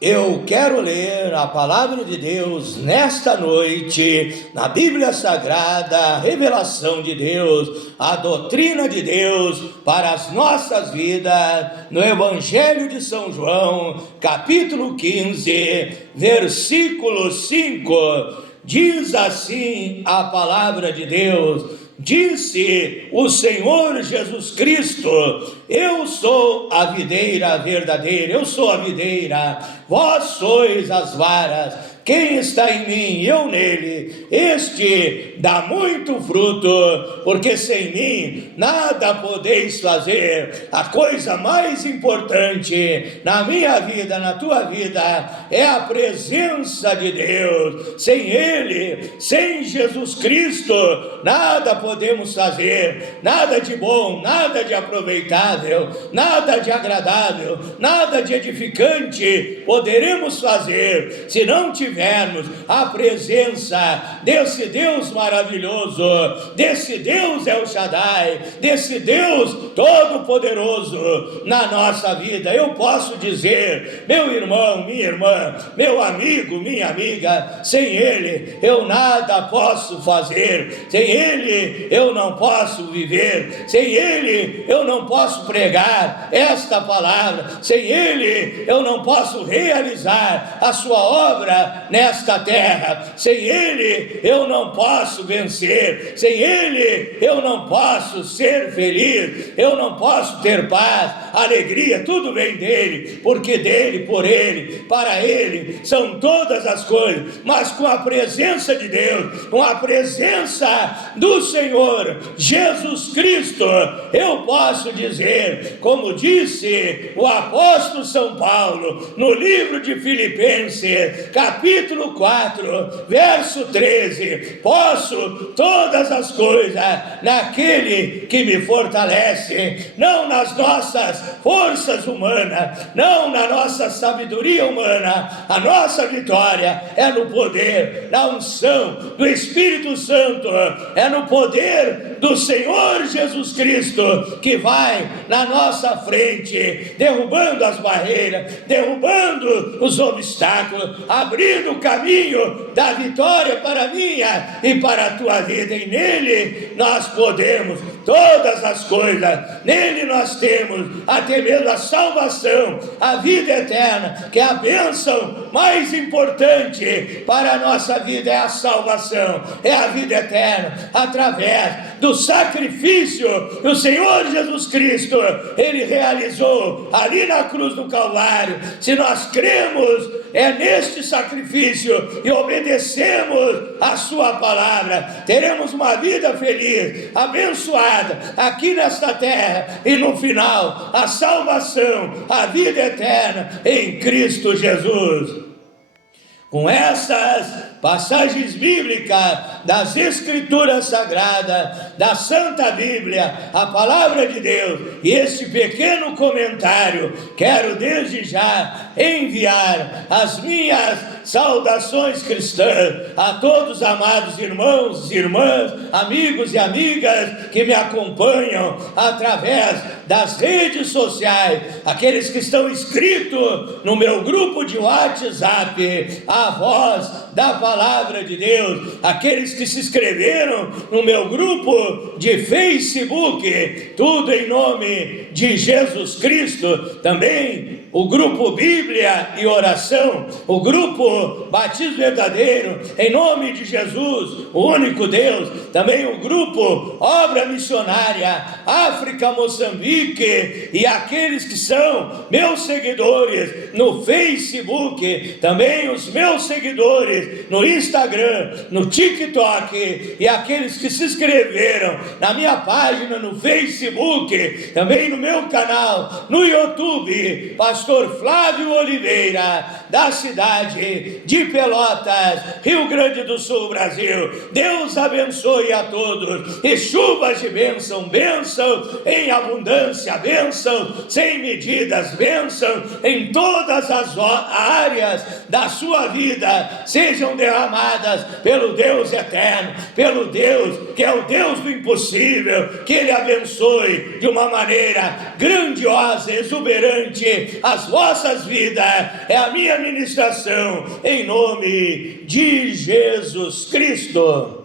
Eu quero ler a palavra de Deus nesta noite, na Bíblia Sagrada, a revelação de Deus, a doutrina de Deus para as nossas vidas, no Evangelho de São João, capítulo 15, versículo 5. Diz assim a palavra de Deus: disse o Senhor Jesus Cristo: eu sou a videira verdadeira, eu sou a videira, vós sois as varas. Quem está em mim e eu nele, este dá muito fruto, porque sem mim nada podeis fazer. A coisa mais importante na minha vida, na tua vida, é a presença de Deus. Sem Ele, sem Jesus Cristo, nada podemos fazer, nada de bom, nada de aproveitável, nada de agradável, nada de edificante poderemos fazer se não tivermos a presença desse Deus maravilhoso, desse Deus El Shaddai, desse Deus todo-poderoso na nossa vida. Eu posso dizer, meu irmão, minha irmã, meu amigo, minha amiga, sem Ele eu nada posso fazer, sem Ele eu não posso viver, sem Ele eu não posso pregar esta palavra, sem Ele eu não posso realizar a sua obra nesta terra, sem Ele eu não posso vencer, sem Ele eu não posso ser feliz, eu não posso ter paz, alegria, tudo vem dEle, porque dEle, por Ele, para Ele são todas as coisas. Mas com a presença de Deus, com a presença do Senhor Jesus Cristo, eu posso dizer, como disse o apóstolo São Paulo no livro de Filipenses, capítulo 4, verso 13: posso todas as coisas naquele que me fortalece, não nas nossas forças humanas, não na nossa sabedoria humana. A nossa vitória é no poder, na unção do Espírito Santo, é no poder do Senhor Jesus Cristo, que vai na nossa frente, derrubando as barreiras, derrubando os obstáculos, abrindo o caminho da vitória para a minha e para a tua vida. E nele nós podemos todas as coisas, nele nós temos até mesmo a salvação, a vida eterna, que é a bênção mais importante para a nossa vida, é a salvação, é a vida eterna, através do sacrifício que o Senhor Jesus Cristo, Ele realizou ali na cruz do Calvário. Se nós cremos neste sacrifício e obedecemos a sua palavra, teremos uma vida feliz, abençoada aqui nesta terra, e no final a salvação, a vida eterna em Cristo Jesus. Com essas passagens bíblicas das Escrituras Sagradas, da Santa Bíblia, a Palavra de Deus, e este pequeno comentário, quero desde já enviar as minhas saudações cristãs a todos os amados irmãos e irmãs, amigos e amigas que me acompanham através das redes sociais, aqueles que estão inscritos no meu grupo de WhatsApp, a voz da Palavra de Deus, aqueles que se inscreveram no meu grupo de Facebook, tudo em nome de Jesus Cristo, também o grupo Bíblia e Oração, o grupo Batismo Verdadeiro, em nome de Jesus, o único Deus, também o grupo Obra Missionária África, Moçambique, e aqueles que são meus seguidores no Facebook, também os meus seguidores no Instagram, no TikTok, e aqueles que se inscreveram na minha página no Facebook, também no meu canal no YouTube, Pastor Flávio Oliveira, da cidade de Pelotas, Rio Grande do Sul, Brasil. Deus abençoe a todos, e chuvas de bênção, bênção em abundância, bênção sem medidas, bênção em todas as áreas da sua vida, sejam derramadas pelo Deus eterno, pelo Deus que é o Deus do impossível. Que Ele abençoe de uma maneira grandiosa, exuberante as vossas vidas. É a minha ministração, em nome de Jesus Cristo.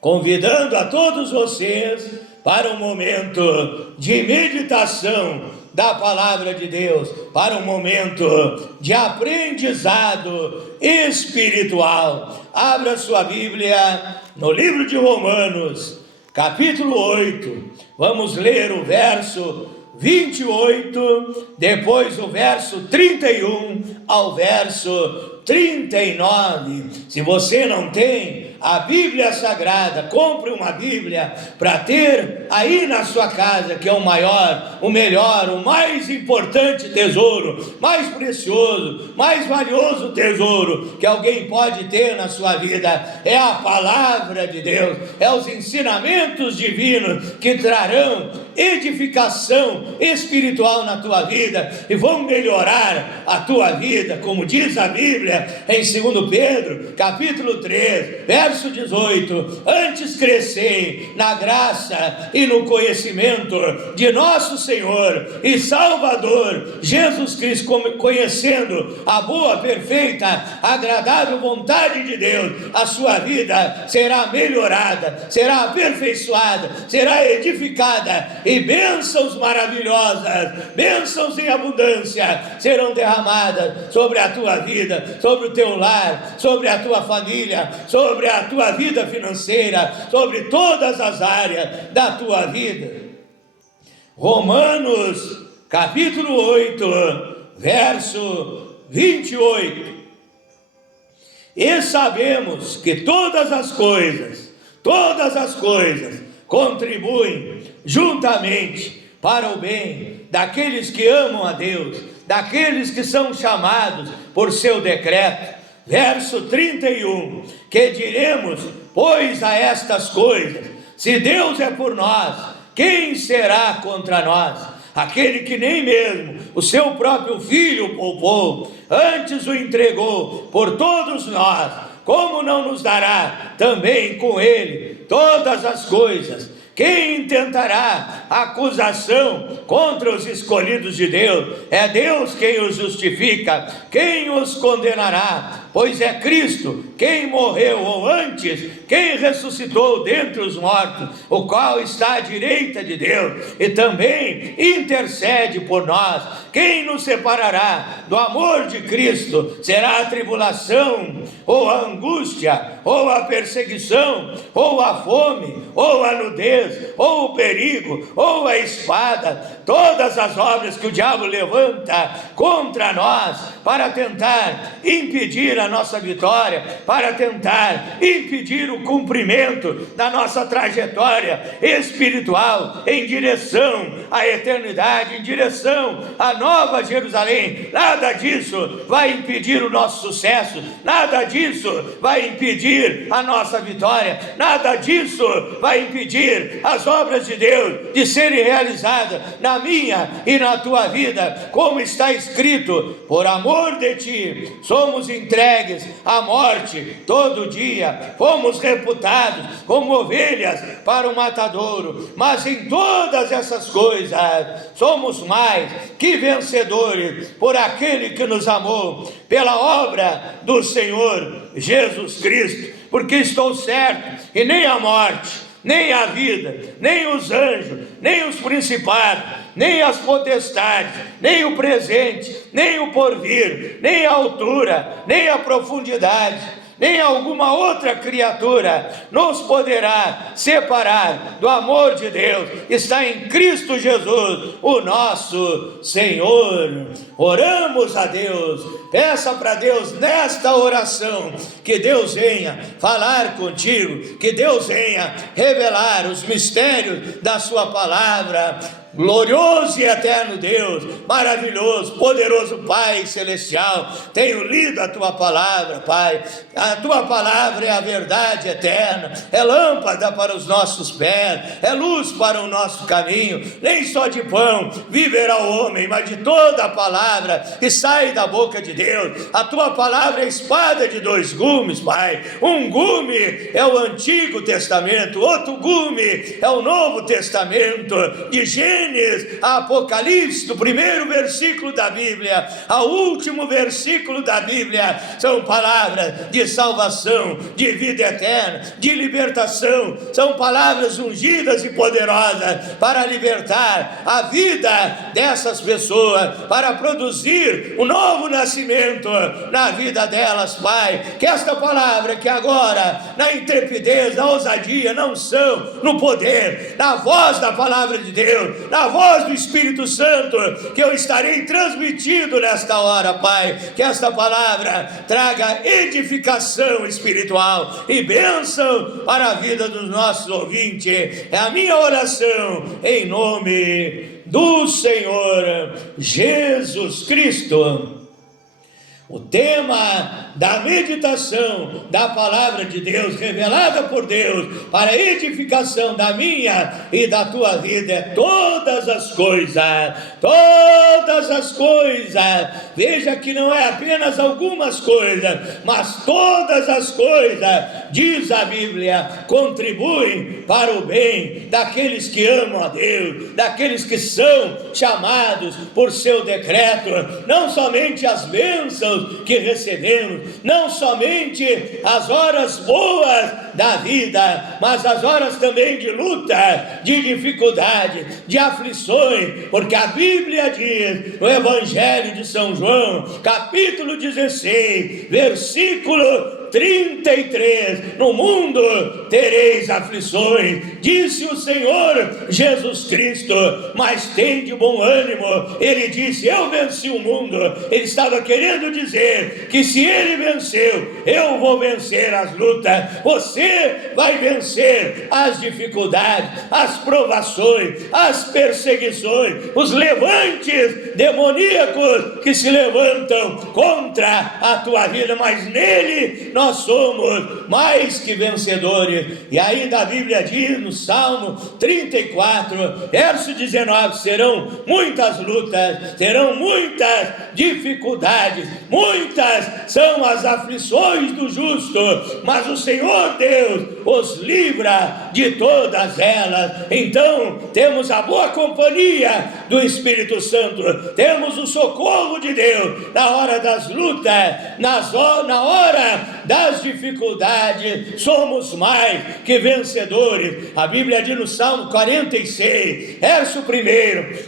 Convidando a todos vocês para um momento de meditação da palavra de Deus, para um momento de aprendizado espiritual. Abra sua Bíblia no livro de Romanos, capítulo 8. Vamos ler o verso 28, depois o verso 31 ao verso 39. Se você não tem a Bíblia Sagrada, compre uma Bíblia para ter aí na sua casa, que é o maior, o melhor, o mais importante tesouro, mais precioso, mais valioso tesouro que alguém pode ter na sua vida. É a palavra de Deus, é os ensinamentos divinos que trarão edificação espiritual na tua vida e vão melhorar a tua vida, como diz a Bíblia em 2 Pedro, capítulo 3, verso 18: antes crescei na graça e no conhecimento de nosso Senhor e Salvador Jesus Cristo, conhecendo a boa, perfeita, agradável vontade de Deus. A sua vida será melhorada, será aperfeiçoada, será edificada, e bênçãos maravilhosas, bênçãos em abundância serão derramadas sobre a tua vida, sobre o teu lar, sobre a tua família, sobre a tua vida financeira, sobre todas as áreas da tua vida. Romanos capítulo 8, verso 28. E sabemos que todas as coisas contribuem juntamente para o bem daqueles que amam a Deus, daqueles que são chamados por seu decreto. Verso 31, que diremos, pois, a estas coisas? Se Deus é por nós, quem será contra nós? Aquele que nem mesmo o seu próprio Filho poupou, antes o entregou por todos nós, como não nos dará também com ele todas as coisas? Quem intentará acusação contra os escolhidos de Deus? É Deus quem os justifica. Quem os condenará? Pois é Cristo quem morreu, ou antes, quem ressuscitou dentre os mortos, o qual está à direita de Deus e também intercede por nós. Quem nos separará do amor de Cristo? Será a tribulação, ou a angústia, ou a perseguição, ou a fome, ou a nudez, ou o perigo, ou a espada? Todas as obras que o diabo levanta contra nós para tentar impedir a nossa vitória, para tentar impedir o cumprimento da nossa trajetória espiritual em direção à eternidade, em direção à Nova Jerusalém. Nada disso vai impedir o nosso sucesso, nada disso vai impedir a nossa vitória, nada disso vai impedir as obras de Deus de serem realizadas na minha e na tua vida, como está escrito: por amor de ti somos entregues à morte todo dia, fomos reputados como ovelhas para o matadouro, mas em todas essas coisas somos mais que vencedores por aquele que nos amou, pela obra do Senhor Jesus Cristo. Porque estou certo que nem a morte, nem a vida, nem os anjos, nem os principados, nem as potestades, nem o presente, nem o porvir, nem a altura, nem a profundidade, nem alguma outra criatura nos poderá separar do amor de Deus. Está em Cristo Jesus, o nosso Senhor. Oramos a Deus, peça para Deus nesta oração, que Deus venha falar contigo, que Deus venha revelar os mistérios da sua palavra. Glorioso e eterno Deus, maravilhoso, poderoso Pai celestial, tenho lido a tua palavra, Pai. A tua palavra é a verdade eterna, é lâmpada para os nossos pés, é luz para o nosso caminho. Nem só de pão viverá o homem, mas de toda a palavra que sai da boca de Deus. A tua palavra é espada de dois gumes, Pai. Um gume é o Antigo Testamento, outro gume é o Novo Testamento, de Gênesis Gênesis a Apocalipse, do primeiro versículo da Bíblia ao último versículo da Bíblia, são palavras de salvação, de vida eterna, de libertação, são palavras ungidas e poderosas para libertar a vida dessas pessoas, para produzir um novo nascimento na vida delas, Pai. Que esta palavra que agora, na intrepidez, na ousadia, na unção, no poder, na voz da palavra de Deus, na voz do Espírito Santo, que eu estarei transmitindo nesta hora, Pai, que esta palavra traga edificação espiritual e bênção para a vida dos nossos ouvintes. É a minha oração em nome do Senhor Jesus Cristo. O tema da meditação da palavra de Deus, revelada por Deus, para a edificação da minha e da tua vida, é todas as coisas, todas as coisas. Veja que não é apenas algumas coisas, mas todas as coisas, diz a Bíblia, contribuem para o bem daqueles que amam a Deus, daqueles que são chamados por seu decreto. Não somente as bênçãos que recebemos, não somente as horas boas da vida, mas as horas também de luta, de dificuldade, de aflições, porque a Bíblia diz no Evangelho de São João, capítulo 16, versículo 33, no mundo tereis aflições, disse o Senhor Jesus Cristo, mas tem de bom ânimo. Ele disse, eu venci o mundo. Ele estava querendo dizer que se ele venceu, eu vou vencer as lutas, você vai vencer as dificuldades, as provações, as perseguições, os levantes demoníacos que se levantam contra a tua vida, mas nele nós somos mais que vencedores. E ainda a Bíblia diz no Salmo 34, verso 19, serão muitas lutas, serão muitas dificuldades, muitas são as aflições do justo, mas o Senhor Deus os livra de todas elas. Então temos a boa companhia do Espírito Santo, temos o socorro de Deus na hora das lutas, na hora das dificuldades, somos mais que vencedores. A Bíblia diz no Salmo 46, verso 1,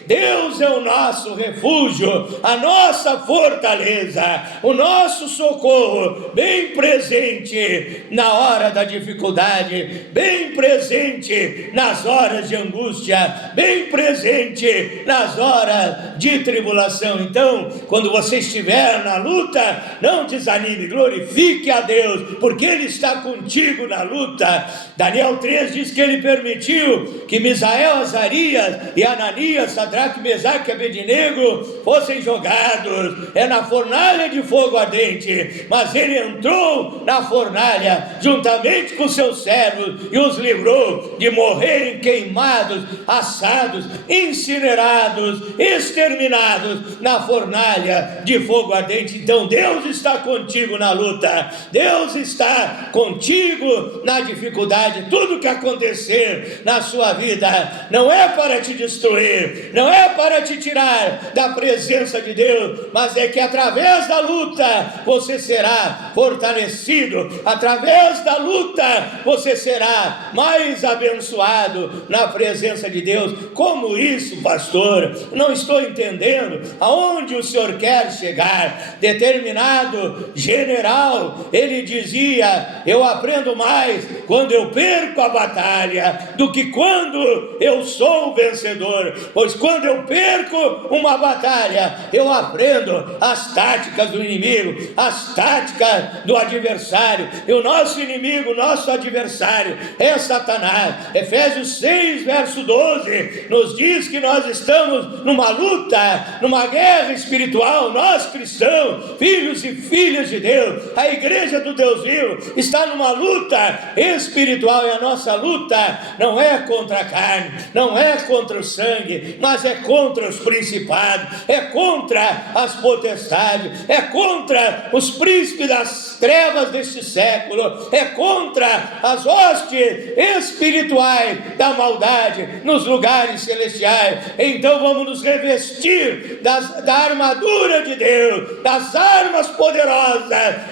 Deus é o nosso refúgio, a nossa fortaleza, o nosso socorro, bem presente na hora da dificuldade, bem presente nas horas de angústia, bem presente nas horas de tribulação. Então, quando você estiver na luta, não desanime, glorifique a Deus, porque Ele está contigo na luta. Daniel 3 diz que Ele permitiu que Misael, Azarias e Ananias, Sadraque, Mesaque e Abednego fossem jogados na fornalha de fogo ardente, mas Ele entrou na fornalha juntamente com seus servos e os livrou de morrerem queimados, assados, incinerados, exterminados na fornalha de fogo ardente. Então Deus está contigo na luta, Deus está contigo na dificuldade. Tudo que acontecer na sua vida não é para te destruir, não é para te tirar da presença de Deus, mas é que através da luta você será fortalecido, através da luta você será mais abençoado na presença de Deus. Como isso, pastor? Não estou entendendo aonde o senhor quer chegar. Determinado general, ele dizia, eu aprendo mais quando eu perco a batalha do que quando eu sou vencedor, pois quando eu perco uma batalha, eu aprendo as táticas do inimigo, as táticas do adversário. E o nosso inimigo, o nosso adversário é Satanás. Efésios 6, verso 12, nos diz que nós estamos numa luta, numa guerra espiritual, nós cristãos, filhos e filhas de Deus, a igreja igreja do Deus vivo está numa luta espiritual, e a nossa luta não é contra a carne, não é contra o sangue, mas é contra os principados, é contra as potestades, é contra os príncipes das trevas deste século, é contra as hostes espirituais da maldade nos lugares celestiais. Então vamos nos revestir da armadura de Deus, das armas poderosas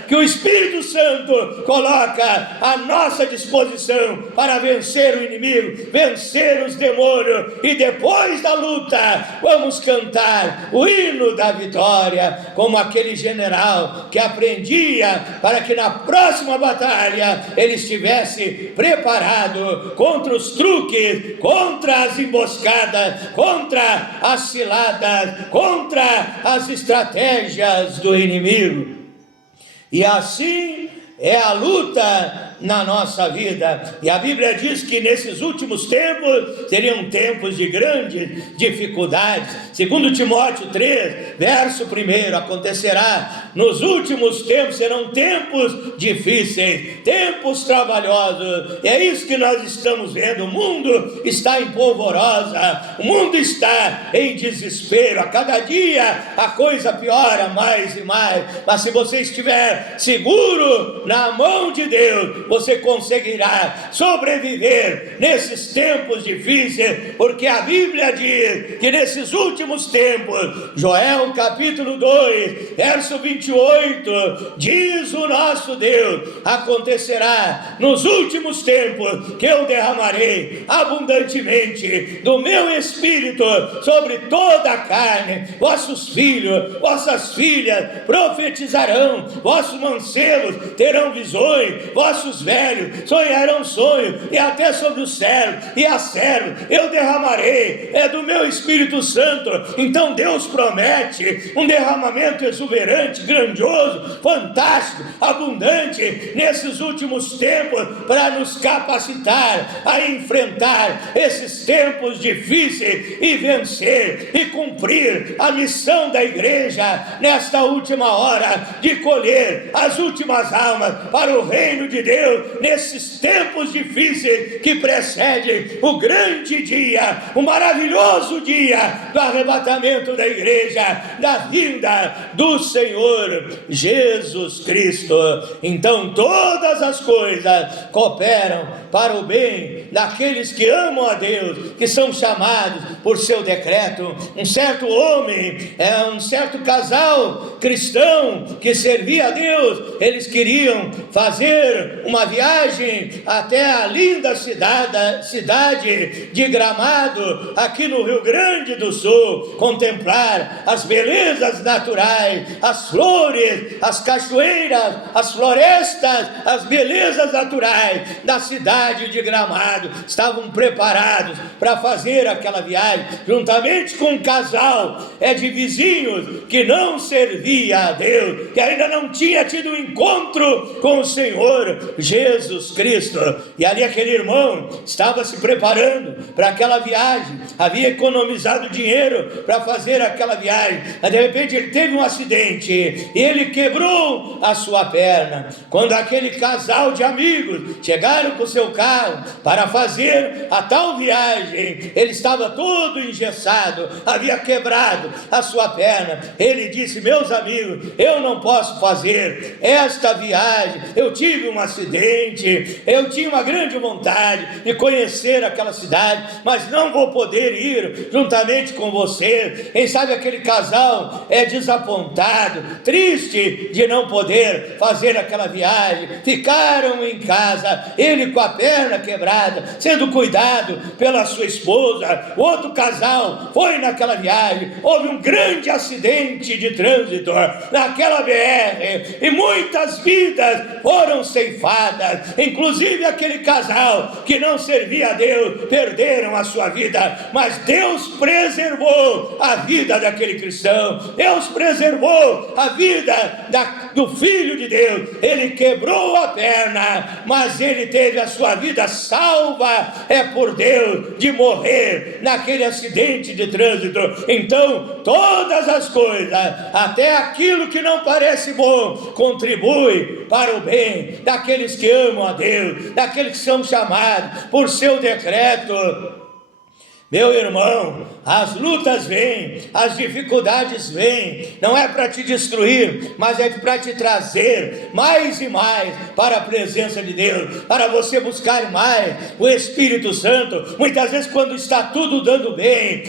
que o Espírito Santo coloca à nossa disposição para vencer o inimigo, vencer os demônios, e depois da luta vamos cantar o hino da vitória, como aquele general que aprendia para que na próxima batalha ele estivesse preparado contra os truques, contra as emboscadas, contra as ciladas, contra as estratégias do inimigo. E assim é a luta na nossa vida, e a Bíblia diz que nesses últimos tempos seriam tempos de grandes dificuldades. Segundo Timóteo 3, verso 1, acontecerá nos últimos tempos, serão tempos difíceis, tempos trabalhosos. E é isso que nós estamos vendo. O mundo está em polvorosa, o mundo está em desespero, a cada dia a coisa piora mais e mais, mas se você estiver seguro na mão de Deus, você conseguirá sobreviver nesses tempos difíceis, porque a Bíblia diz que nesses últimos tempos, Joel capítulo 2, verso 28, diz o nosso Deus: acontecerá nos últimos tempos que eu derramarei abundantemente do meu Espírito sobre toda a carne. Vossos filhos, vossas filhas profetizarão, vossos mancebos terão visões, vossos velhos sonharão sonhos, e até sobre os servos e as servas eu derramarei do meu Espírito Santo. Então Deus promete um derramamento exuberante, grandioso, fantástico, abundante nesses últimos tempos, para nos capacitar a enfrentar esses tempos difíceis e vencer e cumprir a missão da igreja nesta última hora, de colher as últimas almas para o reino de Deus nesses tempos difíceis que precedem o grande dia, o maravilhoso dia do arrebatamento da igreja, da vinda do Senhor Jesus Cristo. Então todas as coisas cooperam para o bem daqueles que amam a Deus, que são chamados por seu decreto. Um certo homem, um certo casal cristão que servia a Deus, eles queriam fazer uma viagem até a linda cidade de Gramado, aqui no Rio Grande do Sul, contemplar as belezas naturais, as flores, as cachoeiras, as florestas, as belezas naturais da cidade de Gramado. Estavam preparados para fazer aquela viagem, juntamente com um casal de vizinhos que não servia a Deus, que ainda não tinha tido um encontro com o Senhor Jesus Cristo. E ali aquele irmão estava se preparando para aquela viagem, havia economizado dinheiro para fazer aquela viagem, mas de repente ele teve um acidente e ele quebrou a sua perna. Quando aquele casal de amigos chegaram com o seu carro para fazer a tal viagem, ele estava todo engessado, havia quebrado a sua perna. Ele disse: meus amigos, eu não posso fazer esta viagem, eu tive um acidente, eu tinha uma grande vontade de conhecer aquela cidade, mas não vou poder ir juntamente com você. Quem sabe aquele casal desapontado, triste de não poder fazer aquela viagem, ficaram em casa, ele com a perna quebrada, sendo cuidado pela sua esposa. O outro casal foi naquela viagem, houve um grande acidente de trânsito naquela BR e muitas vidas foram ceifadas, inclusive aquele casal que não servia a Deus, perderam a sua vida, mas Deus preservou a vida daquele cristão, Deus preservou a vida do Filho de Deus. Ele quebrou a perna, mas ele teve a sua vida salva, por Deus, de morrer naquele acidente de trânsito. Então todas as coisas, até aquilo que não parece bom, contribui para o bem daqueles que amam a Deus, daqueles que são chamados por seu decreto. Meu irmão, as lutas vêm, as dificuldades vêm, não é para te destruir, mas é para te trazer mais e mais para a presença de Deus, para você buscar mais o Espírito Santo. Muitas vezes quando está tudo dando bem,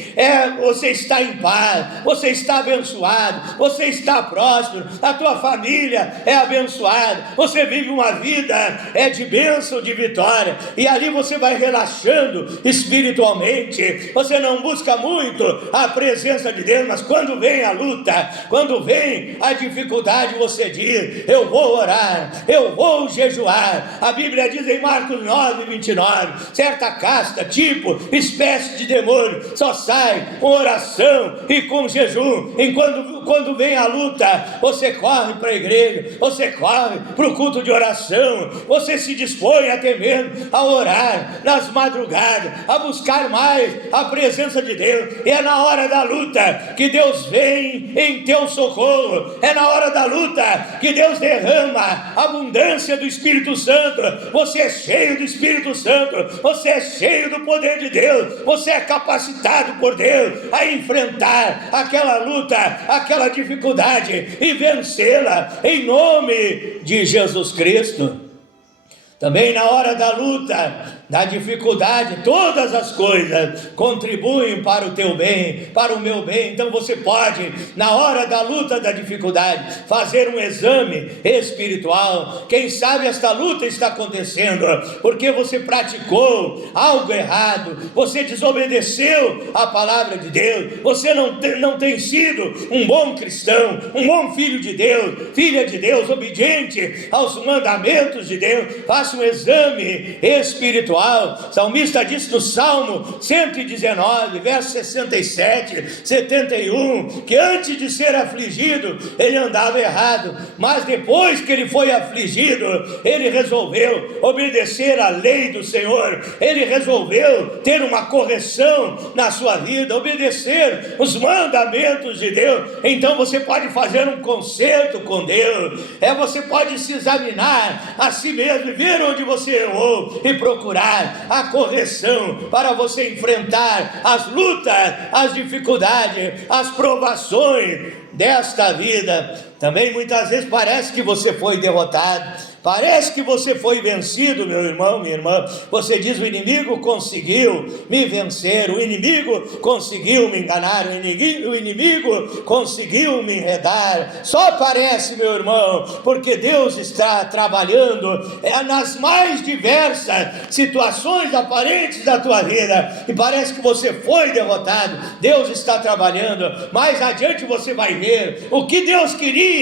você está em paz, você está abençoado, você está próspero, a tua família é abençoada, você vive uma vida de bênção, de vitória, e ali você vai relaxando espiritualmente. Você não busca muito a presença de Deus, mas quando vem a luta, quando vem a dificuldade, você diz: eu vou orar, eu vou jejuar. A Bíblia diz em Marcos 9:29, certa casta, tipo, espécie de demônio, só sai com oração e com jejum. Quando vem a luta, você corre para a igreja, você corre para o culto de oração, você se dispõe até mesmo a orar nas madrugadas, a buscar mais a presença de Deus. E é na hora da luta que Deus vem em teu socorro, é na hora da luta que Deus derrama a abundância do Espírito Santo. Você é cheio do Espírito Santo, você é cheio do poder de Deus, você é capacitado por Deus a enfrentar aquela luta, aquela dificuldade e vencê-la em nome de Jesus Cristo. Também na hora da luta, da dificuldade, todas as coisas contribuem para o teu bem, para o meu bem. Então você pode, na hora da luta, da dificuldade, fazer um exame espiritual. Quem sabe esta luta está acontecendo porque você praticou algo errado, você desobedeceu a palavra de Deus, você não tem sido um bom cristão, um bom filho de Deus, filha de Deus, obediente aos mandamentos de Deus. Faça um exame espiritual. O salmista disse no Salmo 119, verso 67, 71, que antes de ser afligido, ele andava errado, mas depois que ele foi afligido, ele resolveu obedecer à lei do Senhor, ele resolveu ter uma correção na sua vida, obedecer os mandamentos de Deus. Então você pode fazer um conserto com Deus, você pode se examinar a si mesmo e ver onde você errou e procurar a correção para você enfrentar as lutas, as dificuldades, as provações desta vida. Também muitas vezes parece que você foi derrotado, parece que você foi vencido, meu irmão, minha irmã. Você diz: o inimigo conseguiu me vencer, o inimigo conseguiu me enganar, o inimigo conseguiu me enredar. Só parece, meu irmão, porque Deus está trabalhando nas mais diversas situações aparentes da tua vida, e parece que você foi derrotado. Deus está trabalhando, mais adiante você vai ver o que Deus queria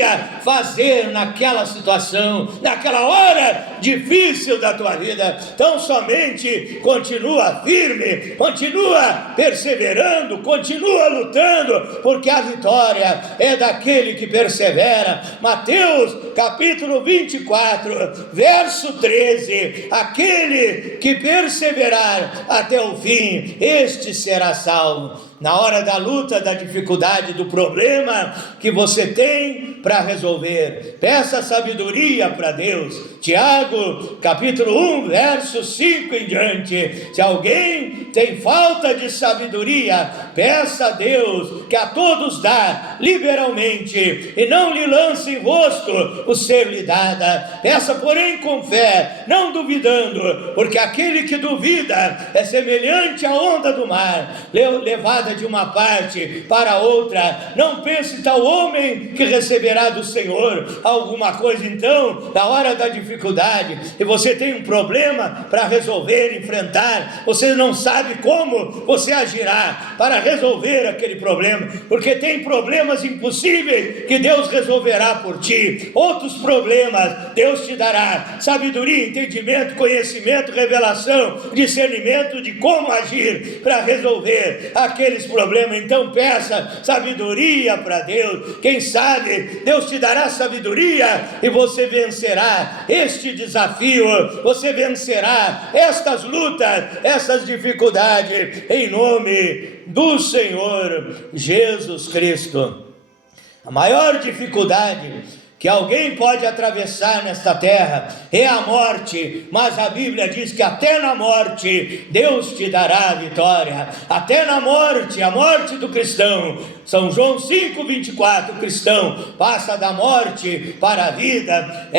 fazer naquela situação, naquela hora difícil da tua vida. Então somente continua firme, continua perseverando, continua lutando, porque a vitória é daquele que persevera. Mateus capítulo 24, verso 13: aquele que perseverar até o fim, este será salvo. Na hora da luta, da dificuldade, do problema que você tem para resolver, peça sabedoria para Deus. Tiago, capítulo 1, verso 5 em diante: se alguém tem falta de sabedoria, peça a Deus, que a todos dá liberalmente, e não lhe lance em rosto o ser lhe dada. Peça, porém, com fé, não duvidando, porque aquele que duvida é semelhante à onda do mar, levada de uma parte para outra. Não pense tal homem que receberá do Senhor alguma coisa. Então, na hora da dificuldade, e você tem um problema para resolver, enfrentar, você não sabe como você agirá para resolver aquele problema, porque tem problemas impossíveis que Deus resolverá por ti. Outros problemas Deus te dará sabedoria, entendimento, conhecimento, revelação, discernimento de como agir para resolver aqueles problemas. Então peça sabedoria para Deus. Quem sabe Deus te dará sabedoria e você vencerá este desafio, você vencerá estas lutas, essas dificuldades, em nome do Senhor Jesus Cristo. A maior dificuldade que alguém pode atravessar nesta terra é a morte, mas a Bíblia diz que até na morte Deus te dará a vitória, até na morte, a morte do cristão. São João 5,24, o cristão passa da morte para a vida.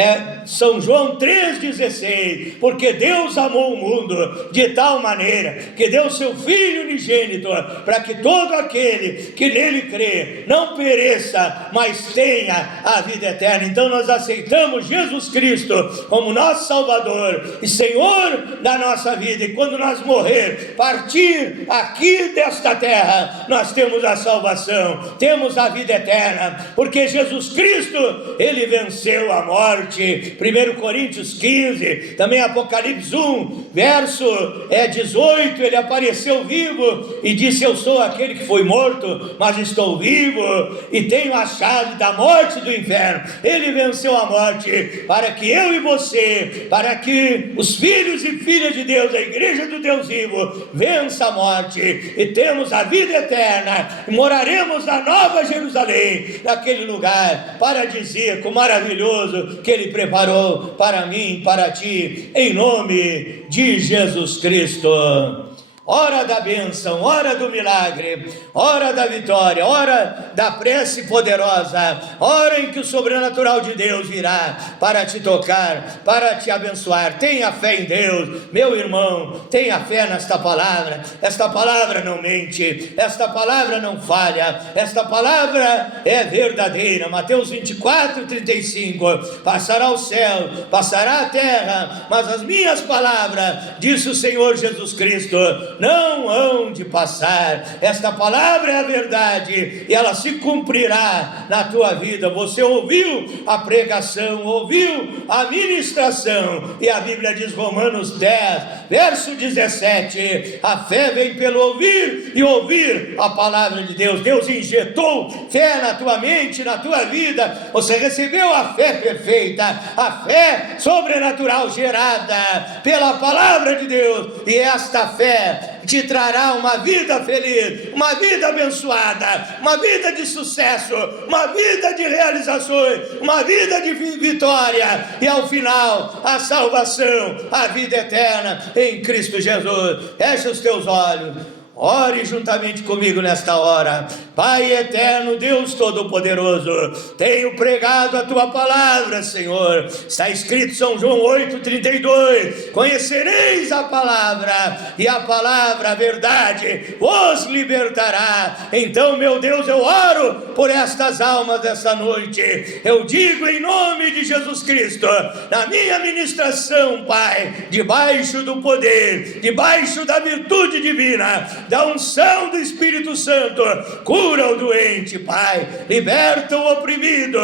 São João 3,16, porque Deus amou o mundo de tal maneira que deu seu Filho unigênito, para que todo aquele que nele crê não pereça, mas tenha a vida eterna. Então nós aceitamos Jesus Cristo como nosso Salvador e Senhor da nossa vida, e quando nós morrer, partir aqui desta terra, nós temos a salvação, temos a vida eterna, porque Jesus Cristo, Ele venceu a morte. 1 Coríntios 15, também Apocalipse 1, verso 18, Ele apareceu vivo e disse: eu sou aquele que foi morto, mas estou vivo e tenho a chave da morte e do inferno. Ele venceu a morte para que eu e você, para que os filhos e filhas de Deus, a igreja do Deus vivo, vença a morte e temos a vida eterna e moraremos na Nova Jerusalém, naquele lugar paradisíaco, maravilhoso que Ele preparou para mim, para ti, em nome de Jesus Cristo. Hora da bênção, hora do milagre, hora da vitória, hora da prece poderosa, hora em que o sobrenatural de Deus virá para te tocar, para te abençoar. Tenha fé em Deus, meu irmão, tenha fé nesta palavra. Esta palavra não mente, esta palavra não falha, esta palavra é verdadeira. Mateus 24:35, passará o céu, passará a terra, mas as minhas palavras, disse o Senhor Jesus Cristo, não hão de passar. Esta palavra é a verdade e ela se cumprirá na tua vida. Você ouviu a pregação, ouviu a ministração, e a Bíblia diz, Romanos 10, verso 17, a fé vem pelo ouvir e ouvir a palavra de Deus. Deus injetou fé na tua mente, na tua vida. Você recebeu a fé perfeita, a fé sobrenatural gerada pela palavra de Deus, e esta fé te trará uma vida feliz, uma vida abençoada, uma vida de sucesso, uma vida de realizações, uma vida de vitória, e ao final a salvação, a vida eterna em Cristo Jesus. Feche os teus olhos, ore juntamente comigo nesta hora. Pai eterno, Deus Todo-Poderoso, tenho pregado a Tua palavra, Senhor. Está escrito São João 8:32, conhecereis a palavra, e a palavra, a verdade, vos libertará. Então, meu Deus, eu oro por estas almas desta noite. Eu digo em nome de Jesus Cristo, na minha ministração, Pai, debaixo do poder, debaixo da virtude divina, da unção do Espírito Santo, cura o doente, Pai, liberta o oprimido,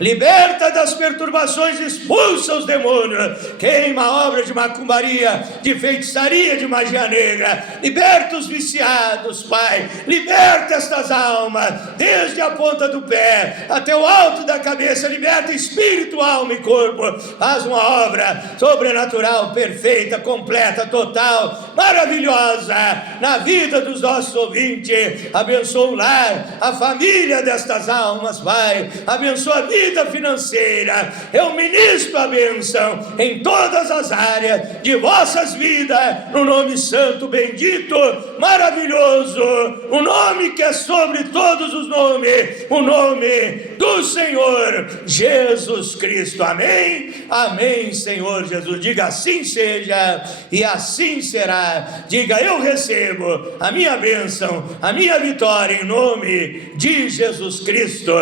liberta das perturbações, expulsa os demônios, queima a obra de macumbaria, de feitiçaria, de magia negra, liberta os viciados, Pai, liberta estas almas, desde a ponta do pé até o alto da cabeça, liberta espírito, alma e corpo. Faz uma obra sobrenatural, perfeita, completa, total, maravilhosa na vida dos nossos ouvintes. Abençoa o lar, a família destas almas, Pai. Abençoa a vida financeira. Eu ministro a bênção em todas as áreas de vossas vidas, no nome santo, bendito, maravilhoso, o nome que é sobre todos os nomes, o nome do Senhor Jesus Cristo. Amém? Amém, Senhor Jesus. Diga, assim seja e assim será. Diga, eu recebo a minha bênção, a minha vitória em nome de Jesus Cristo.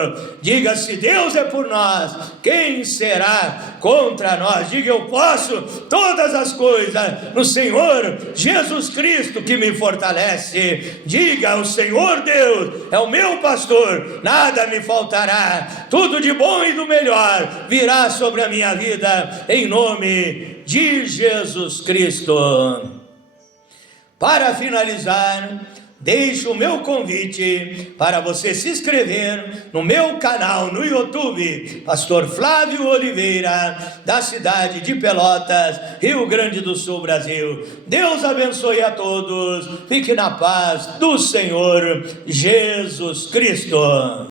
Diga, se Deus é por nós, quem será contra nós? Diga, eu posso todas as coisas no Senhor Jesus Cristo que me fortalece. Diga, o Senhor Deus é o meu pastor, nada me faltará, tudo de bom e do melhor virá sobre a minha vida, em nome de Jesus Cristo. Para finalizar, deixo o meu convite para você se inscrever no meu canal no YouTube, Pastor Flávio Oliveira, da cidade de Pelotas, Rio Grande do Sul, Brasil. Deus abençoe a todos, fique na paz do Senhor Jesus Cristo.